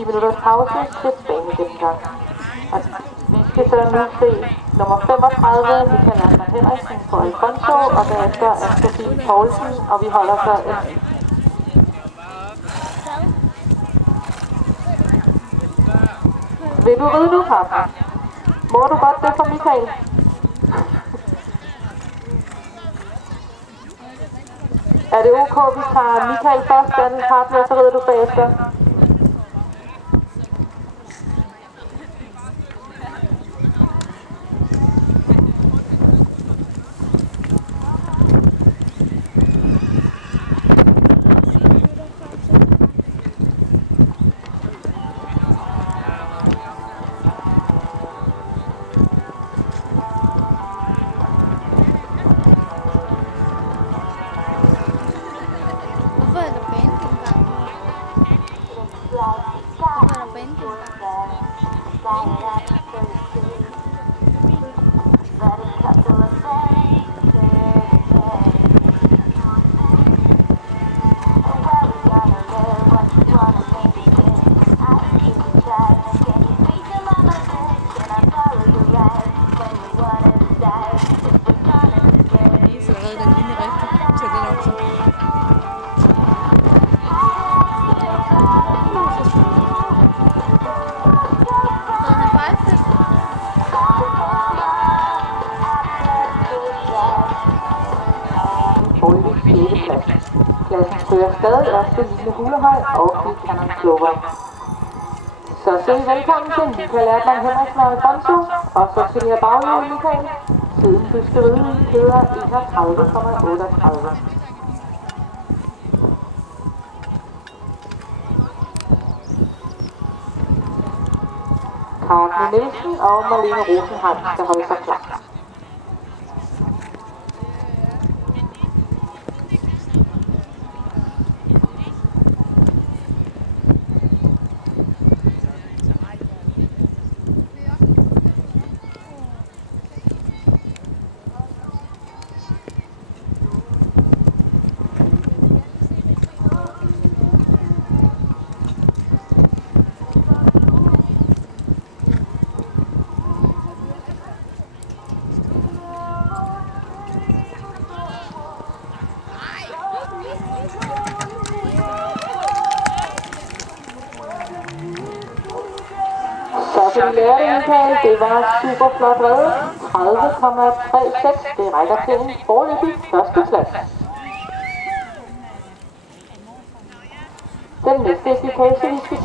10 minutters pause til banegennemgang. Og vi skal så nu se nummer 35, Michael Ernst Henriksen på Alfonso, og derefter Anne-Sophie Poulsen, og vi holder så en... Vil du ride nu, Carsten? Må du godt det for Michael? Er det ok, vi tager Michael først, Daniel Carsten, og så rider du bagefter? Klassen fører stadig Ørsted Lille Hulehøj og Canon Clover. Så siger vi velkommen til Michael Ernst Henriksen og Alfonso, og så til jer baghjul, Michael. Tiden du skal ride i hedder 31,38. Carsten Nielsen og Marlene Rosenheim skal holde sig klar. Så vi lærte, Michael, det var super flot reddet. 30,36, det rækker til en foreløbig førsteplads. Den næste ekipage, vi skal